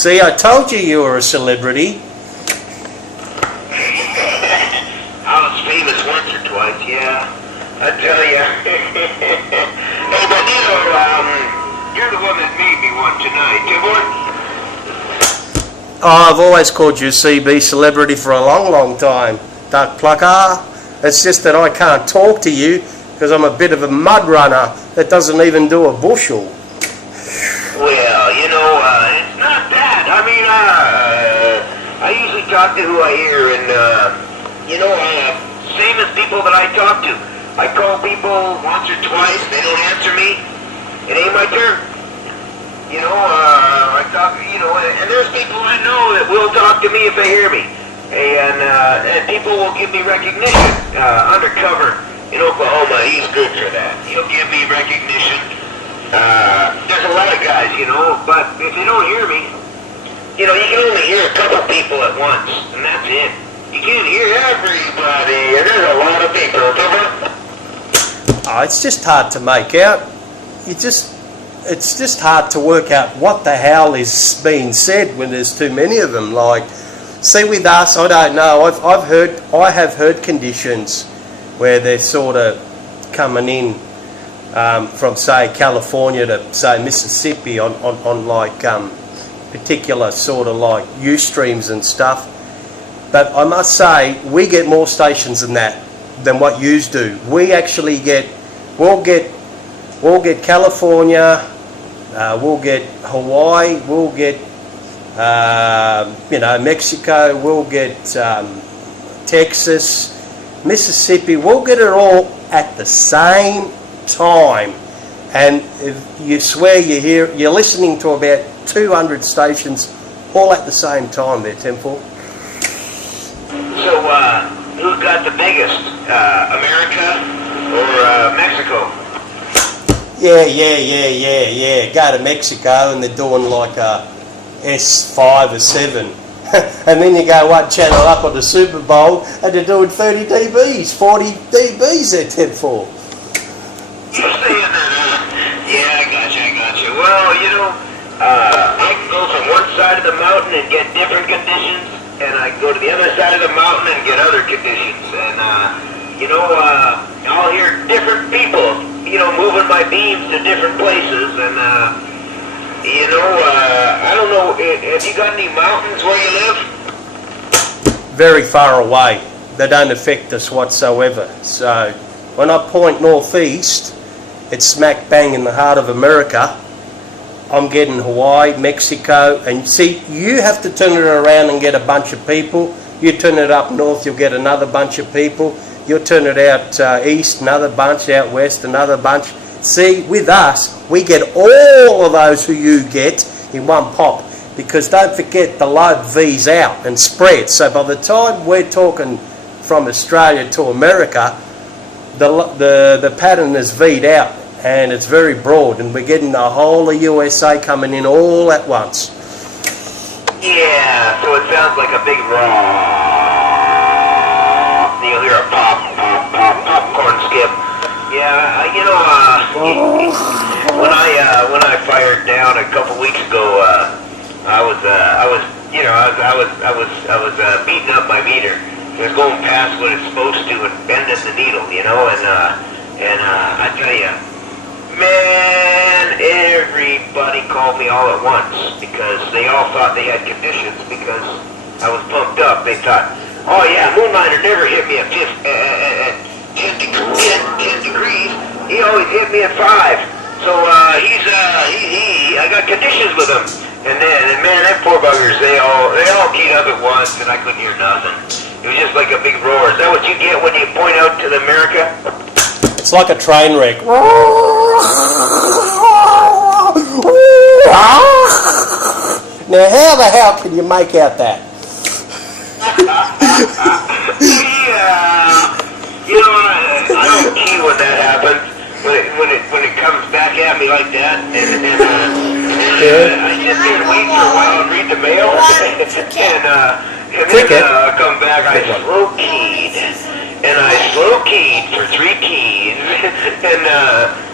See, I told you were a celebrity. I was famous once or twice, yeah. I tell ya. Hey, but you're the one that made me one tonight, boy. Oh, I've always called you a CB celebrity for a long, long time, Duck Plucker. It's just that I can't talk to you because I'm a bit of a mud runner that doesn't even do a bushel. Well, it's not that. I mean, I usually talk to who I hear, and, same as people that I talk to. I call people once or twice, they don't answer me. It ain't my turn. I talk, and there's people I know that will talk to me if they hear me. And people will give me recognition. Undercover in Oklahoma, he's good for that. He'll give me recognition. There's a lot of guys, but if they don't hear me, you can only hear a couple people at once, and that's it. You can't hear everybody, and there's a lot of people. Oh, it's just hard to make out. It's just hard to work out what the hell is being said when there's too many of them. Like, see, with us, I don't know. I have heard conditions where they're sort of coming in from, say, California to, say, Mississippi on like particular sort of like Ustreams and stuff. But I must say, we get more stations than what yous do. We actually we'll get California, we'll get Hawaii, we'll get Mexico, we'll get Texas, Mississippi. We'll get it all at the same time. And if you swear you're listening to about 200 stations all at the same time there, Temple. So, who's got the biggest? America or Mexico? Yeah. Go to Mexico and they're doing like a S5 or 7. And then you go one channel up on the Super Bowl and they're doing 30 dBs, 40 dBs they're 10 for. You're saying that, yeah, I gotcha. Well, I can go from one side of the mountain and get different conditions, and I can go to the other side of the mountain and get other conditions. And, I'll hear different people, moving my beams to different places. And, I don't know, have you got any mountains where you live? Very far away. They don't affect us whatsoever. So when I point northeast, it's smack bang in the heart of America. I'm getting Hawaii, Mexico, and see, you have to turn it around and get a bunch of people. You turn it up north, you'll get another bunch of people. You'll turn it out east, another bunch, out west, another bunch. See, with us, we get all of those who you get in one pop, because don't forget the lobe V's out and spreads. So by the time we're talking from Australia to America, the pattern is V'd out. And it's very broad, and we're getting the whole of USA coming in all at once. Yeah, so it sounds like a big raw. You'll hear a popcorn skip. Yeah, when I fired down a couple weeks ago, I was beating up my meter. It was going past what it's supposed to and bending the needle, and I tell you. Man, everybody called me all at once because they all thought they had conditions because I was pumped up. They thought, oh yeah, Moonlighter never hit me at 10 degrees. He always hit me at 5. So I got conditions with him. And man, them poor buggers, they all keyed up at once and I couldn't hear nothing. It was just like a big roar. Is that what you get when you point out to the America? It's like a train wreck. Now, how the hell can you make out that? I don't key when that happens. When it comes back at me like that, and I just can't wait for a while and read the mail, and then come back. I slow keyed. And I slow keyed for 3 keys and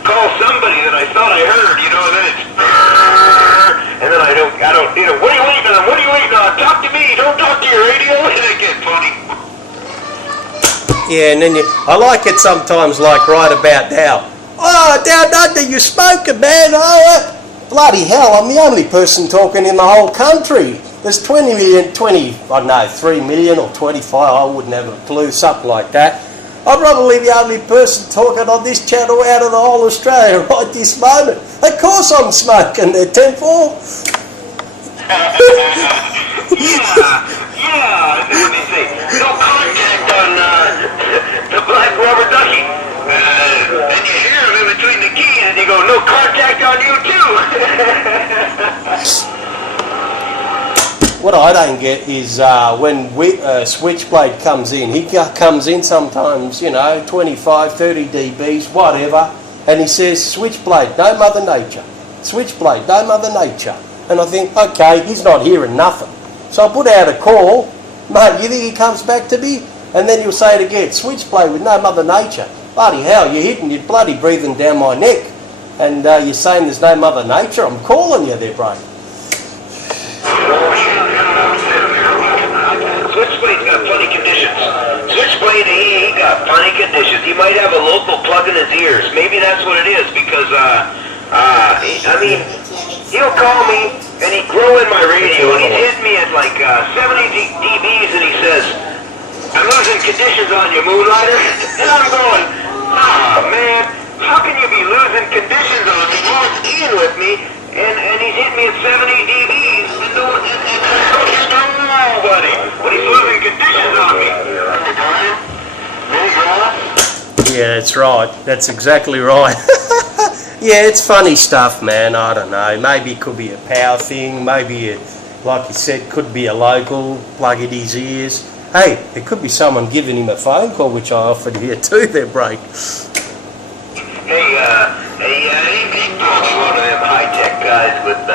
call somebody that I thought I heard, and then it's and then I don't, what are you waiting on? What are you waiting on? Talk to me, don't talk to your radio. And it gets funny. Yeah, and then I like it sometimes, like right about now. Oh, down under, you smoking, man. Oh, bloody hell, I'm the only person talking in the whole country. There's 3 million or 25, I wouldn't have a clue, something like that. I'm probably the only person talking on this channel out of the whole Australia right this moment. Of course I'm smoking there, 10-4. Yeah, what they say. No contact on the black rubber ducky. Then you hear him in between the keys and you go, no contact on you too. What I don't get is when Switchblade comes in. He comes in sometimes, 25, 30 dBs, whatever, and he says, Switchblade, no Mother Nature. Switchblade, no Mother Nature. And I think, okay, he's not hearing nothing. So I put out a call, mate, you think he comes back to me? And then he'll say it again, Switchblade with no Mother Nature. Bloody hell, you're bloody breathing down my neck. And you're saying there's no Mother Nature? I'm calling you there, bro. Switchblade's got funny conditions. Switchblade, he got funny conditions. He might have a local plug in his ears. Maybe that's what it is, because, he'll call me, and he'd grow in my radio, and he'd hit me at like 70 dBs, and he says, I'm losing conditions on you, Moonlighter. And I'm going, man, how can you be losing conditions on me? Mark's in with me, and he's hit me at 70 dBs, and nobody. But he's losing conditions on me. Yeah, that's right. That's exactly right. Yeah, it's funny stuff, man. I don't know. Maybe it could be a power thing. Maybe it, like you said, could be a local plug in his ears. Hey, it could be someone giving him a phone call, which I offered here too, there, break. He's probably one of them high-tech guys with 6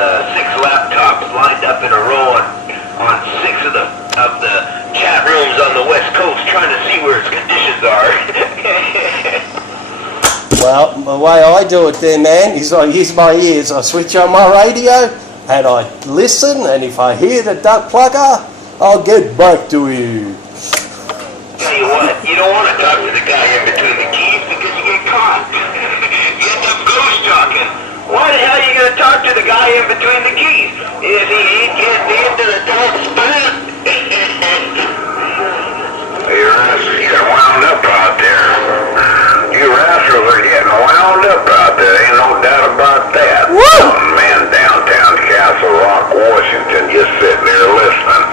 laptops lined up in a row on 6 of the chat rooms on the West Coast, trying to see where his conditions are. Well, the way I do it there, man, is I use my ears. I switch on my radio and I listen, and if I hear the duck plugger, I'll get back to you. Tell you what, you don't want to talk to the guy in between the keys because you get caught. You end up ghost talking. Why the hell are you going to talk to the guy in between the keys? If he ain't getting into the top spot. Your rascals getting wound up out there. You rascals are getting wound up out there. Ain't no doubt about that. Woo! Man, downtown Castle Rock, Washington, just sitting there listening.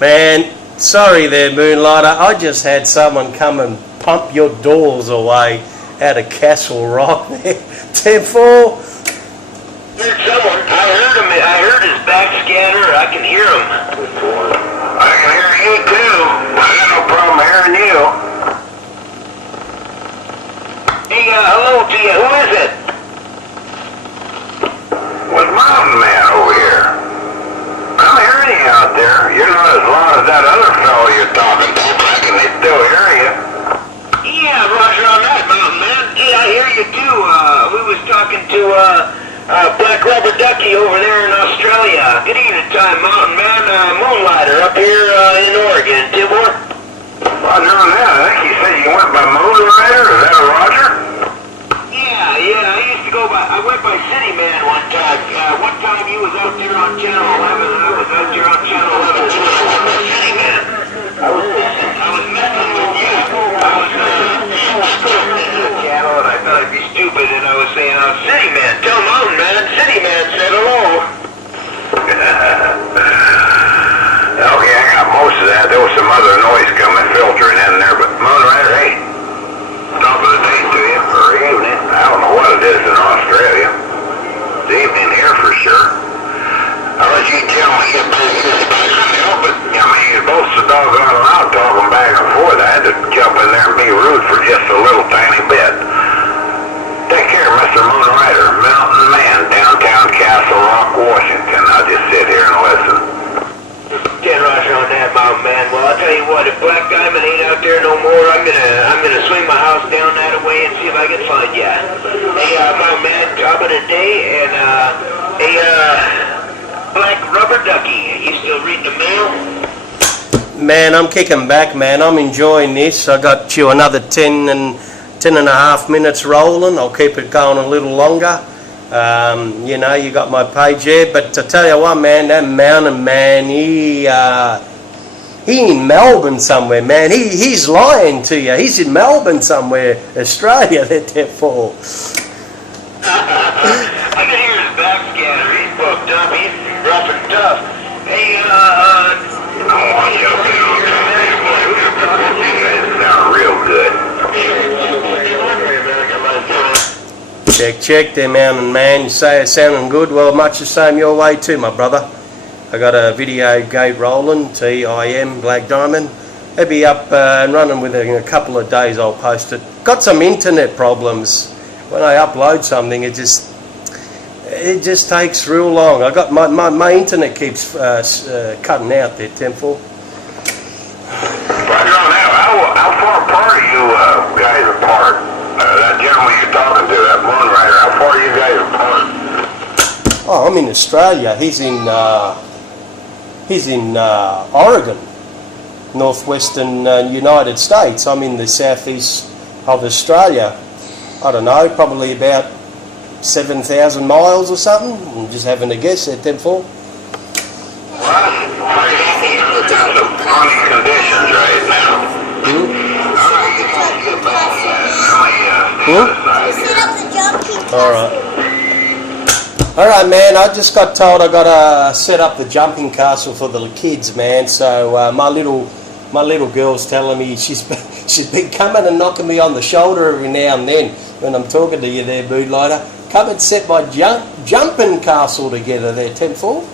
Man, sorry there, Moonlighter. I just had someone come and pump your doors away out of Castle Rock there. 10-4. Heard someone. I heard him. I heard his backscatter. I can hear him. I can hear you too. I got no problem hearing you. Hey, hello to you. Who is it? With Mountain Man over here. I'm hearing you out there. You're not as loud as that other fellow you're talking to. I can still hear you. Yeah, Roger on that, Mountain Man. Yeah, I hear you too. We was talking to Black Rubber Ducky over there in Australia. Good evening time, Mountain Man. Moonlighter up here in Oregon. Tibor? Roger on that. I think you said you went by Moonlighter. Is that a Roger? Yeah. I went by City Man one time. One time you was out there on Channel 11, and I was out there on Channel 11 too. I went by City Man. I was messing with you. I was listening to the channel, and I thought I'd be stupid, and I was saying, City Man, tell Mountain Man, City Man said hello. Okay, I got most of that. There was some other noise coming filtering in there, but Moonlighter, hey, top of the day to you, or evening. I don't know what it is in Australia. It's evening here for sure. I'll let you tell me if I couldn't help it. I mean, you're both so doggone loud talking back and forth. I had to jump in there and be rude for just a little tiny bit. Take care, Mr. Moonlighter, Mountain Man, downtown Castle Rock, Washington. I'll just sit here and listen. 10 Roger on that, Mountain Man. Well, I'll tell you what, if Black Diamond ain't out there no more, I'm gonna swing my house down that way and see if I can find ya. Hey, Mountain Man, top of the day, and Hey, Black Rubber Ducky, you still reading the mail? Man, I'm kicking back, man. I'm enjoying this. I got you another 10 and a half minutes rolling. I'll keep it going a little longer. You know, you got my page there. But to tell you what, man, that mountain man, he in Melbourne somewhere, man. He's lying to you. He's in Melbourne somewhere, Australia. Therefore. I can hear his backscatter. He's booked up. He's rough and tough. Hey, Sound real good. Check there, mountain man. You say it's sounding good. Well, much the same your way too, my brother. I got a video gate rolling, TIM Black Diamond. It'll be up and running within a couple of days. I'll post it. Got some internet problems. When I upload something, it just takes real long. I got my internet keeps cutting out there, Temple. Roger on that. How far apart are you guys apart? That gentleman you're talking to, that Moonlighter, how far are you guys apart? Oh, I'm in Australia. He's in Oregon, northwestern United States. I'm in the southeast of Australia. I don't know, probably about 7,000 miles or something. I'm just having a guess at Temple. Some funny conditions right now. Alright, man, I just got told I gotta set up the jumping castle for the kids, man. So my little girl's telling me she's been coming and knocking me on the shoulder every now and then when I'm talking to you there, Moonlighter. Come and set my jumping castle together there, 10-4.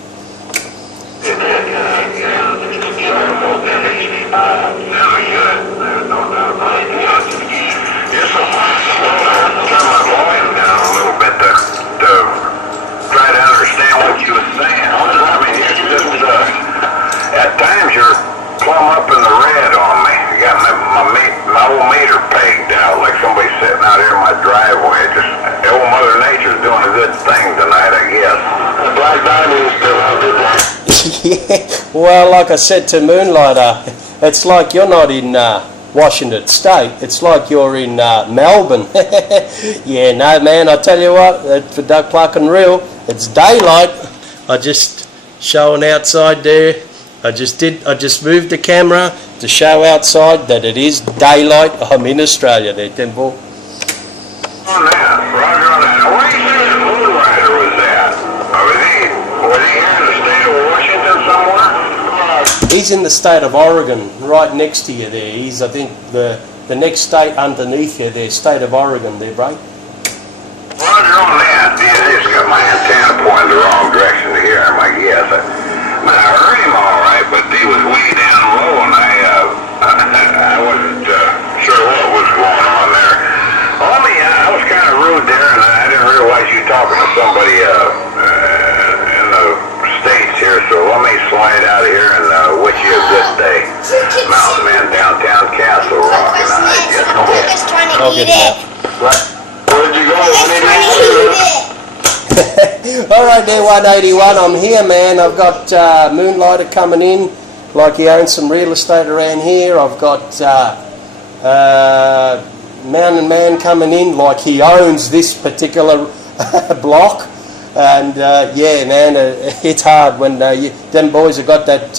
At times you're plumb up in the red on me. You got my old meter pegged out like somebody sitting out here in my driveway. Just old Mother Nature's doing a good thing tonight, I guess. The Black Diamond is still out there. Yeah, well, like I said to Moonlighter, it's like you're not in Washington State. It's like you're in Melbourne. Yeah, no, man, I tell you what, for Duck Pluck and Real, it's daylight. I just showing outside there. I just moved the camera to show outside that it is daylight. I'm in Australia there, Temple. On that, Roger on that. Where do you say the Moonlighter was at? Was he here in the state of Washington somewhere? He's in the state of Oregon, right next to you there. He's, I think, the next state underneath you there, state of Oregon there, bro. Roger on that. Yeah, I just got my antenna pointing the wrong direction to hear him, I guess. I heard him all right, but he was way down low, and I wasn't sure what was going on there. Only I was kind of rude there, and I didn't realize you were talking to somebody in the States here, so let me slide out of here and wish you a good day. Mountain Man, downtown Castle Rock, and I guess. It's trying to eat it. What? Where'd you go? It's trying to eat it. Alright there, 181, I'm here, man. I've got Moonlighter coming in like he owns some real estate around here. I've got Mountain Man coming in like he owns this particular block. And yeah, man, it's hard when them boys have got that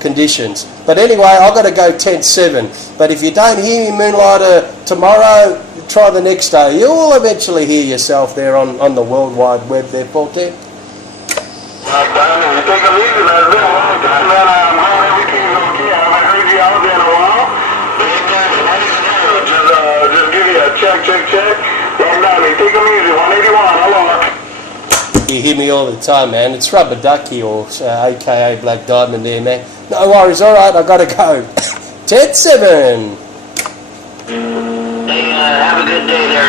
conditions. But anyway, I've got to go 10-7. But if you don't hear me, Moonlighter, tomorrow, try the next day. You'll eventually hear yourself there on the World Wide Web there, Paul Tim. You take it easy, man. It's been a long time, man. I'm home. Everything's okay. I haven't heard you out there in a while. Just give you a check. Black Diamond, take them easy. 181, hello. You hear me all the time, man. It's Rubber Ducky or AKA Black Diamond there, man. No worries, alright, I've got to go. 10-7. Hey, have a good day there.